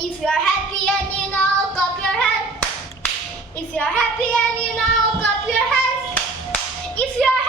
If you're happy and you know, clap your hands. If you're happy and you know, clap your hands. If you're